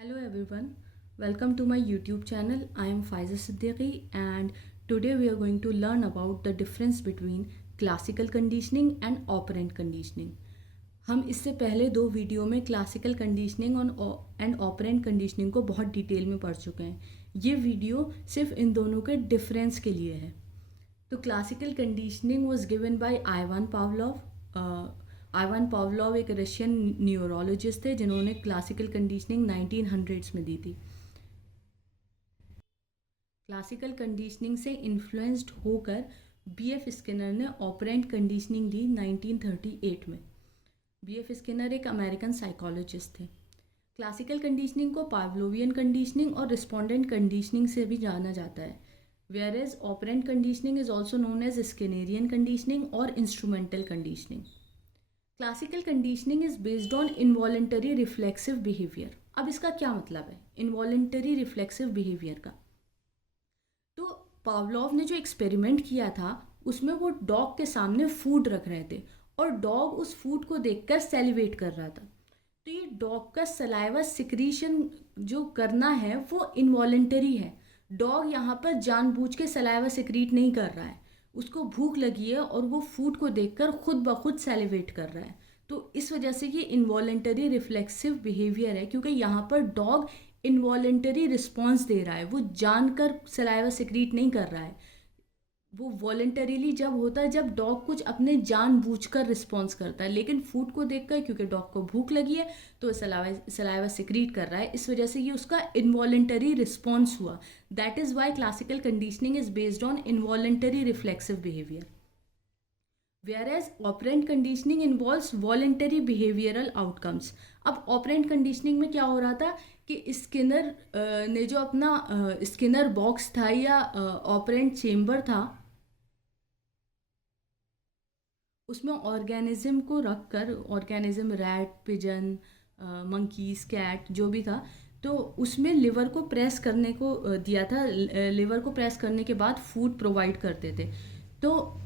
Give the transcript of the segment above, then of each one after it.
Hello everyone, welcome to my YouTube channel. I am Faiza Siddiqui and today we are going to learn about the difference between classical conditioning and operant conditioning. हम इससे पहले दो video में classical conditioning and operant conditioning को बहुत detail में पढ़ चुके हैं. ये वीडियो सिर्फ इन दोनों के डिफरेंस के लिए है. तो classical conditioning was given by Ivan Pavlov. Ivan Pavlov एक रशियन न्यूरोलॉजिस्ट थे जिन्होंने क्लासिकल कंडीशनिंग 1900s में दी थी. क्लासिकल कंडीशनिंग से इन्फ्लुएंस्ड होकर बीएफ स्किनर ने ऑपरेंट कंडीशनिंग दी 1938 में. बीएफ स्किनर एक अमेरिकन साइकोलॉजिस्ट थे. क्लासिकल कंडीशनिंग को पावलोवियन कंडीशनिंग और रिस्पोंडेंट कंडीशनिंग से भी जाना जाता है. whereas operant conditioning is also known as Skinnerian conditioning or instrumental conditioning. Classical conditioning is based on involuntary reflexive behavior. अब इसका क्या मतलब है involuntary reflexive behavior का? तो पावलोव ने जो एक्सपेरिमेंट किया था उसमें वो डॉग के सामने फूड रख रहे थे और डॉग उस फूड को देखकर सेलिब्रेट कर रहा था. तो ये डॉग का सलाइवा सिक्रीशन जो करना है वो इनवॉलेंटरी है. डॉग यहाँ पर जानबूझ के सलाइवा सिक्रीट नहीं कर रहा है. उसको भूख लगी है और वो फूड को देखकर खुद ब खुद सेलिब्रेट कर रहा है. तो इस वजह से ये इनवॉलेंटरी रिफ्लेक्सिव बिहेवियर है क्योंकि यहाँ पर डॉग इनवॉलेंटरी रिस्पॉन्स दे रहा है. वो जानकर सलाइवा सिक्रीट नहीं कर रहा है. वो वॉलेंटरीली जब होता है जब डॉग कुछ अपने जानबूझकर रिस्पॉन्स करता है, लेकिन फूड को देखकर क्योंकि डॉग को भूख लगी है तो सलाइवा सिक्रीट कर रहा है. इस वजह से ये उसका इनवॉलेंटरी रिस्पॉन्स हुआ. That is why classical conditioning is based on involuntary reflexive behaviour. whereas operant conditioning involves voluntary behavioral outcomes. अब operant conditioning में क्या हो रहा था कि स्किनर ने जो अपना स्किनर बॉक्स था या ऑपरेंट चेम्बर था उसमें ऑर्गेनिज्म को रख कर, organism rat, pigeon, monkeys, cat जो भी था, तो उसमें लिवर को प्रेस करने को दिया था. लिवर को प्रेस करने के बाद फूड प्रोवाइड करते थे. तो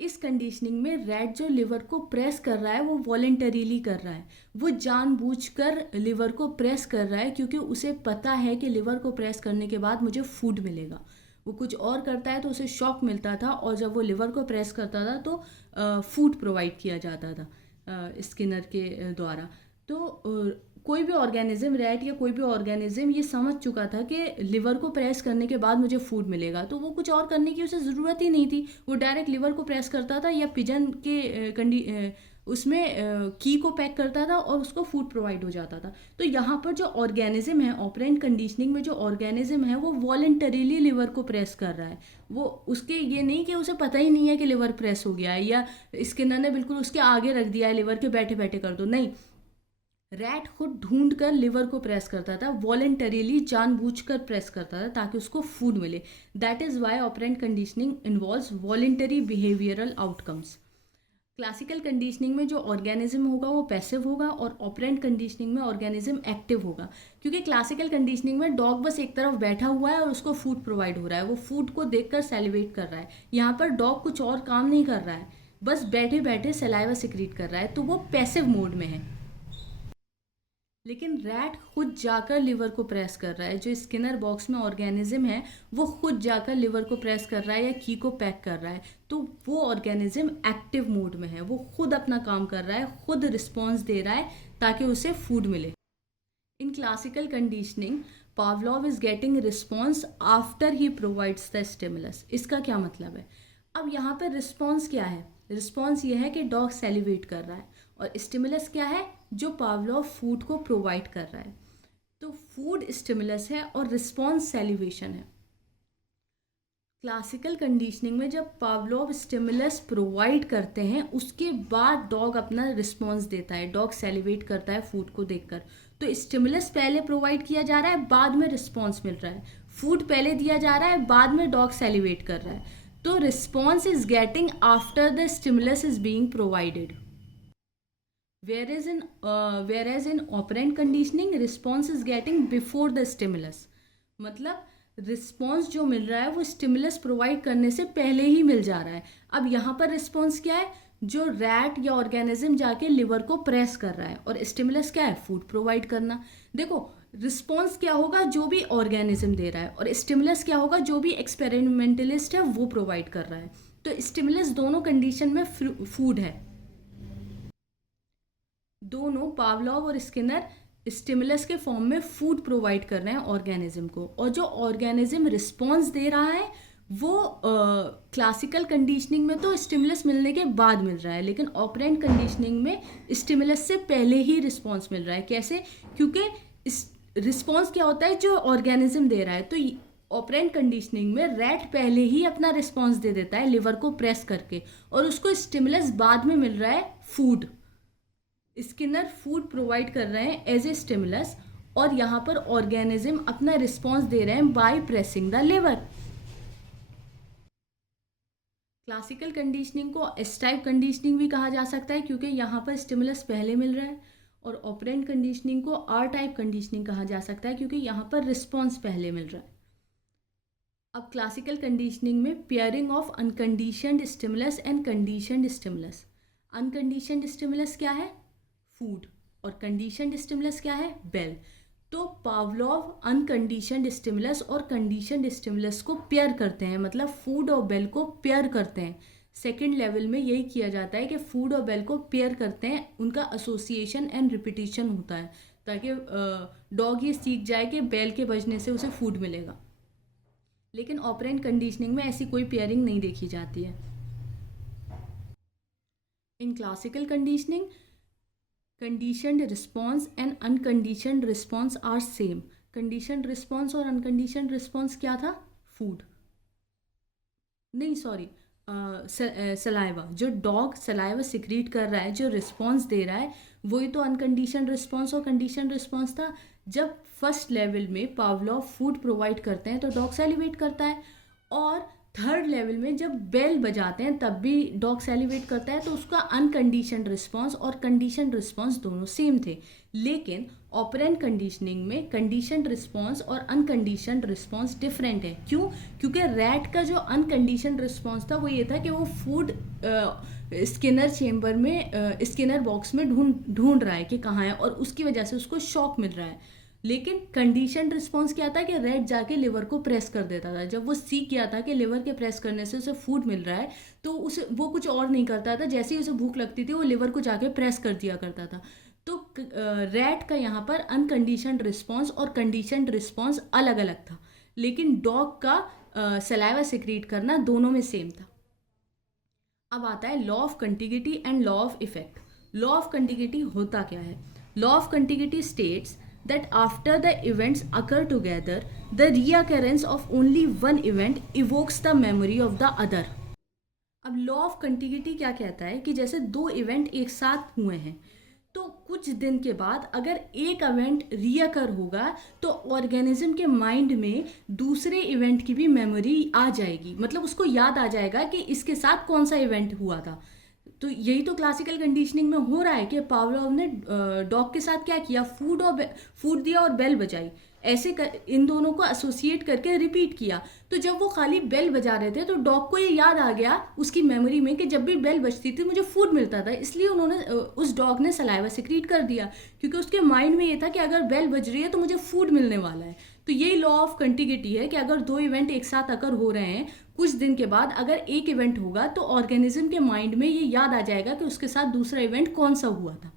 इस कंडीशनिंग में रैट जो लिवर को प्रेस कर रहा है वो वॉलेंटरीली कर रहा है. वो जानबूझकर लिवर को प्रेस कर रहा है क्योंकि उसे पता है कि लिवर को प्रेस करने के बाद मुझे फूड मिलेगा. वो कुछ और करता है तो उसे शॉक मिलता था, और जब वो लिवर को प्रेस करता था तो फूड प्रोवाइड किया जाता था स्किनर के द्वारा. तो कोई भी ऑर्गेनिज्म, रैट या कोई भी ऑर्गेनिज्म ये समझ चुका था कि लिवर को प्रेस करने के बाद मुझे फूड मिलेगा, तो वो कुछ और करने की उसे ज़रूरत ही नहीं थी. वो डायरेक्ट लिवर को प्रेस करता था या पिजन के उसमें की को पैक करता था और उसको फूड प्रोवाइड हो जाता था. तो यहाँ पर जो ऑर्गेनिज्म है, ऑपरेंट कंडीशनिंग में जो ऑर्गेनिज्म है वो वॉलेंटरीली लिवर को प्रेस कर रहा है. वो उसके ये नहीं कि उसे पता ही नहीं है कि लिवर प्रेस हो गया है या स्किनर ने बिल्कुल उसके आगे रख दिया है लिवर के, बैठे बैठे कर दो. नहीं, रैट खुद ढूंढ कर लिवर को प्रेस करता था, वॉलेंटरीली जानबूझकर प्रेस करता था ताकि उसको फूड मिले. That is why operant conditioning involves voluntary behavioural outcomes. Classical conditioning में जो ऑर्गेनिज्म होगा वो पैसिव होगा और ऑपरेंट कंडीशनिंग में ऑर्गेनिज्म एक्टिव होगा. क्योंकि क्लासिकल कंडीशनिंग में डॉग बस एक तरफ बैठा हुआ है और उसको फूड प्रोवाइड हो रहा है, वो फूड को देखकर सेलिब्रेट कर रहा है. यहाँ पर डॉग कुछ और काम नहीं कर रहा है, बस बैठे बैठे सलाइवा सिक्रीट कर रहा है, तो वो पैसिव मोड में है. लेकिन रैट खुद जाकर लिवर को प्रेस कर रहा है. जो स्किनर बॉक्स में ऑर्गेनिज्म है वो खुद जाकर लिवर को प्रेस कर रहा है या की को पैक कर रहा है. तो वो ऑर्गेनिज्म एक्टिव मोड में है, वो खुद अपना काम कर रहा है, खुद रिस्पॉन्स दे रहा है ताकि उसे फूड मिले. इन classical conditioning Pavlov is getting response after he provides the stimulus. इसका क्या मतलब है? अब यहाँ पर रिस्पॉन्स क्या है? रिस्पॉन्स ये है कि डॉग सेलिब्रेट कर रहा है, और स्टिमुलस क्या है? जो पावलोव फूड को प्रोवाइड कर रहा है. तो फूड स्टिमुलस है और रिस्पॉन्स सेलिब्रेशन है. क्लासिकल कंडीशनिंग में जब पावलोव स्टिमुलस प्रोवाइड करते हैं उसके बाद डॉग अपना रिस्पॉन्स देता है, डॉग सेलिब्रेट करता है फूड को देखकर. तो स्टिमुलस पहले प्रोवाइड किया जा रहा है, बाद में रिस्पॉन्स मिल रहा है. फूड पहले दिया जा रहा है, बाद में डॉग सेलिब्रेट कर रहा है. तो response is getting after the stimulus is being provided. whereas in operant conditioning response is getting before the stimulus. मतलब रिस्पॉन्स जो मिल रहा है वो स्टिमुलस प्रोवाइड करने से पहले ही मिल जा रहा है. अब यहाँ पर रिस्पॉन्स क्या है? जो रैट या ऑर्गेनिज्म जाके लिवर को प्रेस कर रहा है, और स्टिमुलस क्या है, फूड प्रोवाइड करना। देखो, रिस्पॉन्स क्या होगा, जो भी ऑर्गेनिज्म दे रहा है, और स्टिमुलस क्या होगा, जो भी एक्सपेरिमेंटलिस्ट है वो प्रोवाइड कर रहा है। तो स्टिमुलस दोनों कंडीशन में फूड है। दोनों पावलोव और स्किनर स्टिमुलस के फॉर्म में फूड प्रोवाइड कर रहे हैं ऑर्गेनिज्म को, और जो ऑर्गेनिज्म रिस्पॉन्स दे रहा है वो क्लासिकल कंडीशनिंग में तो स्टिमुलस मिलने के बाद मिल रहा है, लेकिन ऑपरेंट कंडीशनिंग में स्टिमुलस से पहले ही रिस्पॉन्स मिल रहा है। कैसे? क्योंकि रिस्पॉन्स क्या होता है, जो ऑर्गेनिज्म दे रहा है, तो ऑपरेंट कंडीशनिंग में रैट पहले ही अपना रिस्पॉन्स दे देता है लिवर को प्रेस करके, और उसको स्टिमुलस बाद में मिल रहा है, फूड। स्किनर फूड प्रोवाइड कर रहे हैं एज ए स्टिमुलस, और यहाँ पर ऑर्गेनिज्म अपना रिस्पॉन्स दे रहे हैं by pressing the liver. Classical conditioning को एस टाइप कंडीशनिंग भी कहा जा सकता है, क्योंकि यहाँ पर स्टिमुलस पहले मिल रहा है, और ऑपरेंट कंडीशनिंग को आर टाइप कंडीशनिंग कहा जा सकता है, क्योंकि यहाँ पर रिस्पॉन्स पहले मिल रहा है। अब क्लासिकल कंडीशनिंग में pairing of unconditioned stimulus and conditioned stimulus. Unconditioned stimulus क्या है, फूड, और कंडीशनड स्टिमुलस क्या है, बेल। तो पावलोव अनकंडीशनड स्टिमुलस और कंडीशनड स्टिमुलस को पेयर करते हैं, मतलब फूड और बेल को पेयर करते हैं। सेकेंड लेवल में यही किया जाता है कि फूड और बेल को पेयर करते हैं, उनका एसोसिएशन एंड रिपीटिशन होता है, ताकि डॉग ये सीख जाए कि बेल के बजने से उसे फूड मिलेगा। लेकिन ऑपरेंट कंडीशनिंग में ऐसी कोई पेयरिंग नहीं देखी जाती है। In classical conditioning, conditioned response and unconditioned response are same. Conditioned response और अनकंडीशनड रिस्पॉन्स क्या था, फूड नहीं, सॉरी, सलाइवा। जो डॉग सलाइवा सिक्रीट कर रहा है, जो रिस्पॉन्स दे रहा है, वही तो अनकंडीशनड रिस्पॉन्स और कंडीशनड रिस्पॉन्स था। जब फर्स्ट लेवल में पावलोव फूड प्रोवाइड करते हैं तो डॉग सैलिवेट करता है, और थर्ड लेवल में जब बेल बजाते हैं तब भी डॉग सैलिवेट करता है, तो उसका अनकंडीशनड रिस्पॉन्स और कंडीशनड रिस्पॉन्स दोनों सेम थे। लेकिन ऑपरेंट कंडीशनिंग में कंडीशनड रिस्पॉन्स और अनकंडीशनड रिस्पॉन्स डिफरेंट है। क्यों? क्योंकि रैट का जो अनकंडीशनड रिस्पॉन्स था वो ये था कि वो फूड स्किनर चेम्बर में, स्किनर बॉक्स में ढूंढ रहा है कि कहाँ है, और उसकी वजह से उसको शॉक मिल रहा है। लेकिन कंडीशनड रिस्पॉन्स क्या था कि रैट जाके लिवर को प्रेस कर देता था। जब वो सीख गया था कि लिवर के प्रेस करने से उसे फूड मिल रहा है, तो उसे वो कुछ और नहीं करता था, जैसे ही उसे भूख लगती थी वो लिवर को जाके प्रेस कर दिया करता था। तो रैट का यहाँ पर अनकंडीशनड रिस्पॉन्स और कंडीशनड रिस्पॉन्स अलग अलग था, लेकिन डॉग का सलाइवा सिक्रीट करना दोनों में सेम था। अब आता है law of contiguity and law of effect. Law of contiguity होता क्या है? Law of contiguity states that after the events occur together, the reoccurrence of only one event evokes the memory of the other. अब law of कंटिग्यूटी क्या कहता है कि जैसे दो इवेंट एक साथ हुए हैं, तो कुछ दिन के बाद अगर एक इवेंट रियकर होगा तो ऑर्गेनिज्म के माइंड में दूसरे इवेंट की भी मेमोरी आ जाएगी, मतलब उसको याद आ जाएगा कि इसके साथ कौन सा इवेंट हुआ था। तो यही तो क्लासिकल कंडीशनिंग में हो रहा है कि पावलोव ने डॉग के साथ क्या किया, फूड दिया और बेल बजाई, ऐसे इन दोनों को एसोसिएट करके रिपीट किया। तो जब वो खाली बेल बजा रहे थे तो डॉग को ये याद आ गया उसकी मेमोरी में कि जब भी बेल बजती थी मुझे फूड मिलता था, इसलिए उन्होंने उस डॉग ने सलाइवा सिक्रीट कर दिया, क्योंकि उसके माइंड में ये था कि अगर बेल बज रही है तो मुझे फूड मिलने वाला है। तो यही लॉ ऑफ कंटिग्यूटी है कि अगर दो इवेंट एक साथ अगर हो रहे हैं, कुछ दिन के बाद अगर एक इवेंट होगा तो ऑर्गेनिज्म के माइंड में ये याद आ जाएगा कि उसके साथ दूसरा इवेंट कौन सा हुआ था।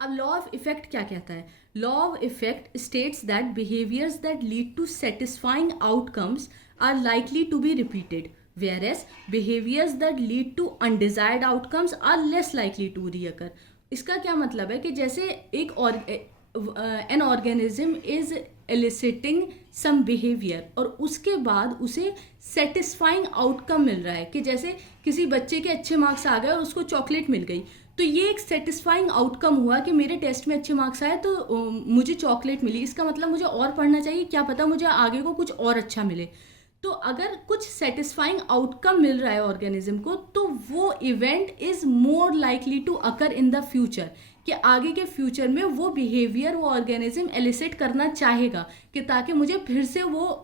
अब लॉ ऑफ इफेक्ट क्या कहता है? Law of effect states that behaviours that lead to satisfying outcomes are likely to be repeated, whereas behaviors that lead to undesired outcomes are less likely to reoccur. इसका क्या मतलब है कि जैसे एक an organism is eliciting some behaviour और उसके बाद उसे सेटिस्फाइंग आउटकम मिल रहा है, कि जैसे किसी बच्चे के अच्छे मार्क्स आ गए और उसको चॉकलेट मिल गई, तो ये एक सेटिस्फाइंग आउटकम हुआ कि मेरे टेस्ट में अच्छे मार्क्स आए तो मुझे चॉकलेट मिली, इसका मतलब मुझे और पढ़ना चाहिए, क्या पता मुझे आगे को कुछ और अच्छा मिले। तो अगर कुछ सेटिस्फाइंग आउटकम मिल रहा है ऑर्गेनिज्म को, तो वो event is more likely to occur in the future, कि आगे के फ्यूचर में वो बिहेवियर वो ऑर्गेनिज्म एलिसिट करना चाहेगा कि ताकि मुझे फिर से वो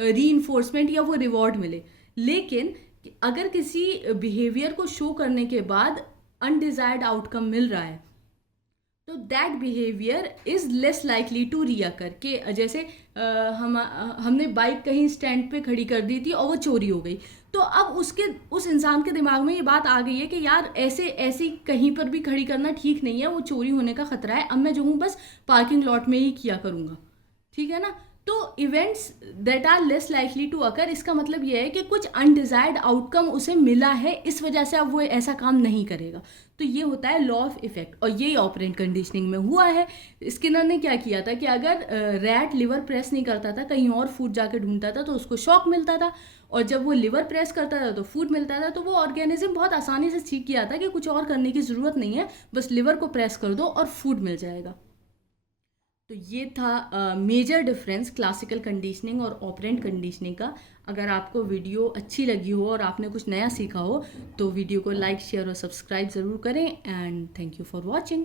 रीइंफोर्समेंट या वो रिवॉर्ड मिले। लेकिन कि अगर किसी बिहेवियर को शो करने के बाद अनडिजायर्ड आउटकम मिल रहा है तो that behaviour is less likely to reoccur. के जैसे हमने बाइक कहीं स्टैंड पे खड़ी कर दी थी और वो चोरी हो गई, तो अब उस इंसान के दिमाग में ये बात आ गई है कि यार ऐसी कहीं पर भी खड़ी करना ठीक नहीं है, वो चोरी होने का खतरा है, अब मैं जो हूँ बस पार्किंग लॉट में ही किया करूँगा। ठीक है ना। तो events that are less likely to occur, इसका मतलब यह है कि कुछ अनडिजायर्ड आउटकम उसे मिला है, इस वजह से अब वो ऐसा काम नहीं करेगा। तो ये होता है लॉ ऑफ इफेक्ट, और यही ऑपरेंट कंडीशनिंग में हुआ है। स्किनर ने क्या किया था कि अगर रैट लिवर प्रेस नहीं करता था, कहीं और फूड जाके ढूंढता था तो उसको शॉक मिलता था, और जब वो लिवर प्रेस करता था तो फूड मिलता था। तो वो ऑर्गेनिज्म बहुत आसानी से सीख गया था कि कुछ और करने की ज़रूरत नहीं है, बस लिवर को प्रेस कर दो और फूड मिल जाएगा। तो ये था मेजर डिफरेंस क्लासिकल कंडीशनिंग और ऑपरेंट कंडीशनिंग का। अगर आपको वीडियो अच्छी लगी हो और आपने कुछ नया सीखा हो तो वीडियो को लाइक शेयर और सब्सक्राइब ज़रूर करें। And thank you for watching.